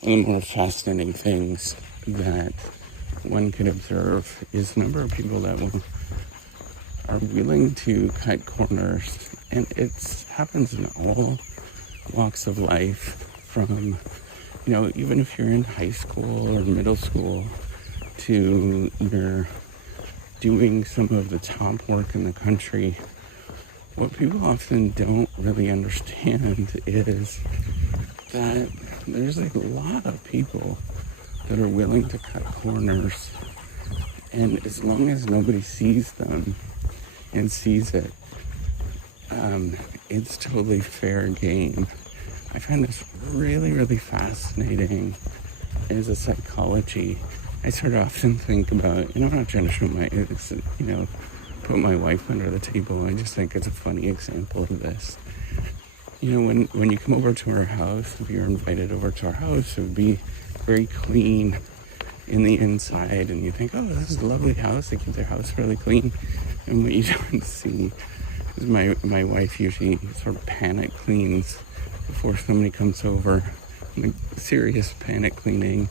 one of the more fascinating things that one could observe is the number of people that are willing to cut corners, and it happens in all walks of life, from even if you're in high school or middle school to you're doing some of the top work in the country. What people often don't really understand is that there's a lot of people that are willing to cut corners, and as long as nobody sees them and sees it, it's totally fair game. I find this really, really fascinating as a psychology. I sort of often think about, and I'm not trying to put my wife under the table. I just think it's a funny example of this. When you come over to our house, if you're invited over to our house, it would be very clean in the inside, and you think, oh, this is a lovely house. They keep their house really clean. And what you don't see is my wife usually sort of panic cleans before somebody comes over, like serious panic cleaning.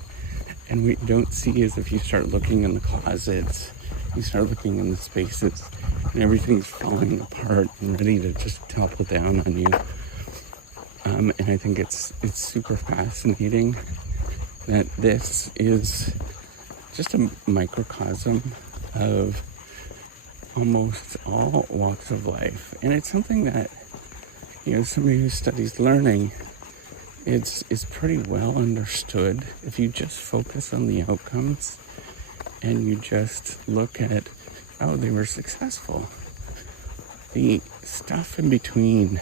And what you don't see is if you start looking in the closets, you start looking in the spaces, and everything's falling apart and ready to just topple down on you. And I think it's super fascinating that this is just a microcosm of almost all walks of life. And it's something that, somebody who studies learning, it's pretty well understood. If you just focus on the outcomes and you just look at, oh, they were successful, the stuff in between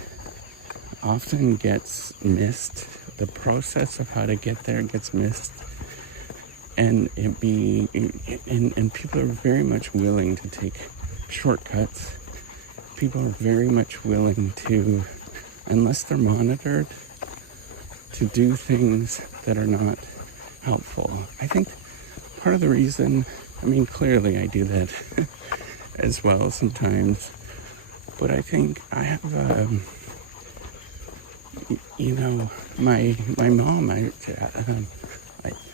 often gets missed. The process of how to get there gets missed, and people are very much willing to take shortcuts. People are very much willing to, unless they're monitored, to do things that are not helpful. I think part of the reason, clearly I do that as well sometimes, but I think I have my mom,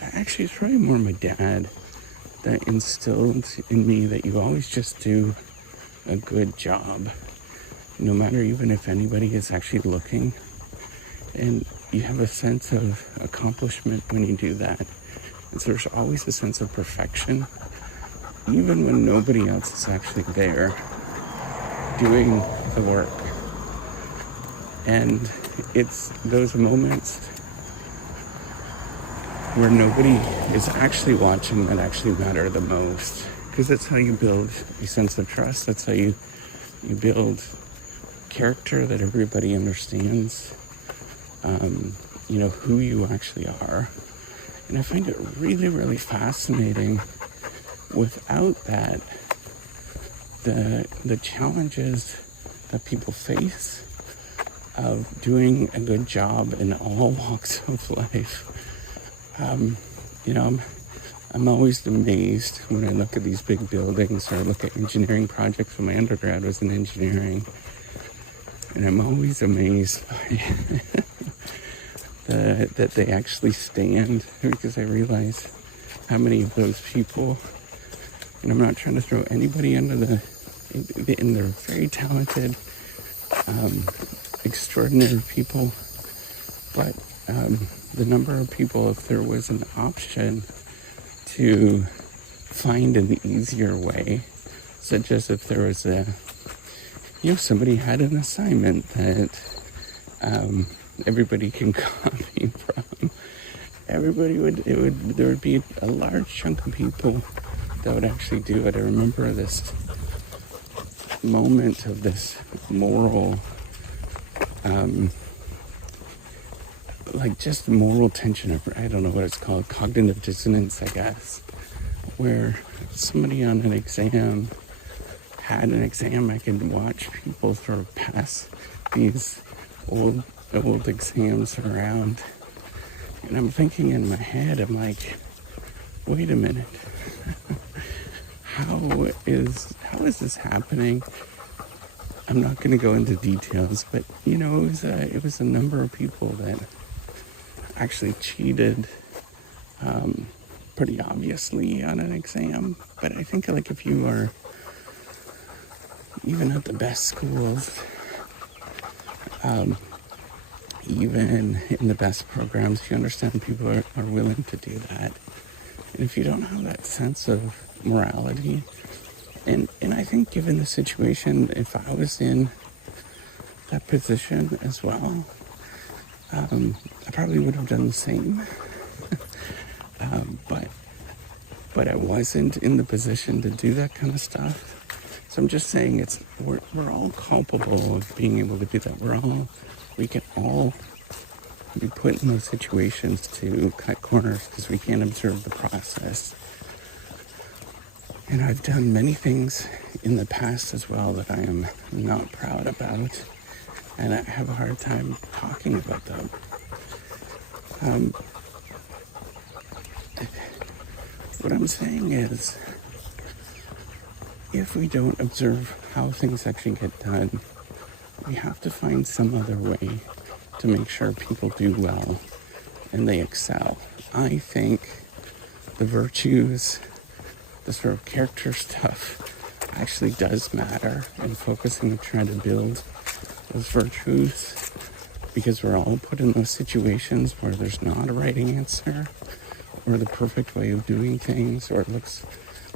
actually it's probably more my dad that instilled in me that you always just do a good job, no matter even if anybody is actually looking. And you have a sense of accomplishment when you do that. And so there's always a sense of perfection, even when nobody else is actually there doing the work. And it's those moments where nobody is actually watching that actually matter the most, because that's how you build a sense of trust. That's how you build character that everybody understands, who you actually are. And I find it really, really fascinating. Without that, the challenges that people face of doing a good job in all walks of life. I'm always amazed when I look at these big buildings, or I look at engineering projects. When my undergrad was in engineering, and I'm always amazed by that they actually stand, because I realize how many of those people, and I'm not trying to throw anybody under and they're very talented, extraordinary people, but the number of people, if there was an option to find an easier way, such as if there was somebody had an assignment that everybody can copy from, there would be a large chunk of people that would actually do it. I remember this moment of this moral, just moral tension, I don't know what it's called, cognitive dissonance, I guess, where somebody on an exam had an exam. I could watch people sort of pass these old exams around, and I'm thinking in my head, I'm like, wait a minute, how is this happening? I'm not going to go into details, but it was a number of people that actually cheated pretty obviously on an exam. But I think like if you are even at the best schools, even in the best programs, you understand people are willing to do that. And if you don't have that sense of morality, and I think given the situation, if I was in that position as well, I probably would have done the same. But I wasn't in the position to do that kind of stuff. So I'm just saying we're all culpable of being able to do that. We can all be put in those situations to cut corners because we can't observe the process. And I've done many things in the past as well that I am not proud about, and I have a hard time talking about them. What I'm saying is, if we don't observe how things actually get done, we have to find some other way to make sure people do well and they excel. I think the virtues, the sort of character stuff actually does matter, and focusing on trying to build those virtues, because we're all put in those situations where there's not a right answer or the perfect way of doing things, or it looks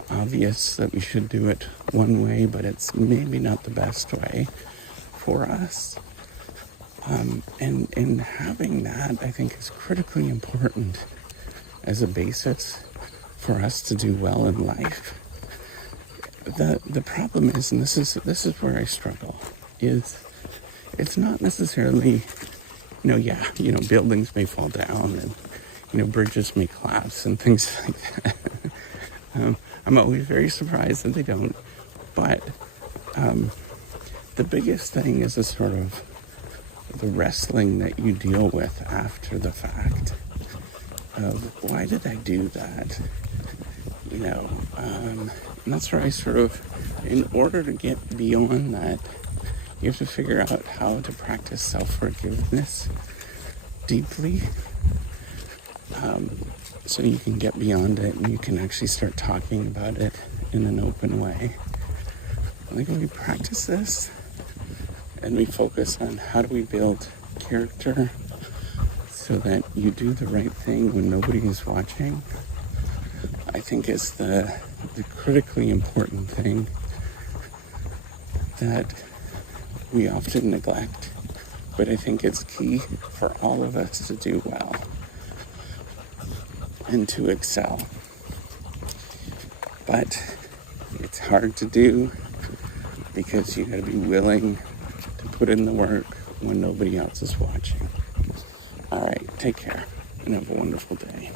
obvious that we should do it one way, but it's maybe not the best way for us. And having that, I think, is critically important as a basis for us to do well in life. The problem is, and this is where I struggle, is it's not necessarily, buildings may fall down and, bridges may collapse and things like that. I'm always very surprised that they don't. But the biggest thing is a sort of the wrestling that you deal with after the fact of, why did I do that? And that's where I sort of, in order to get beyond that, you have to figure out how to practice self-forgiveness deeply, so you can get beyond it and you can actually start talking about it in an open way. Like, when we practice this and we focus on how do we build character so that you do the right thing when nobody is watching, I think is the critically important thing that we often neglect. But I think it's key for all of us to do well and to excel. But it's hard to do because you got to be willing to put in the work when nobody else is watching. All right, take care and have a wonderful day.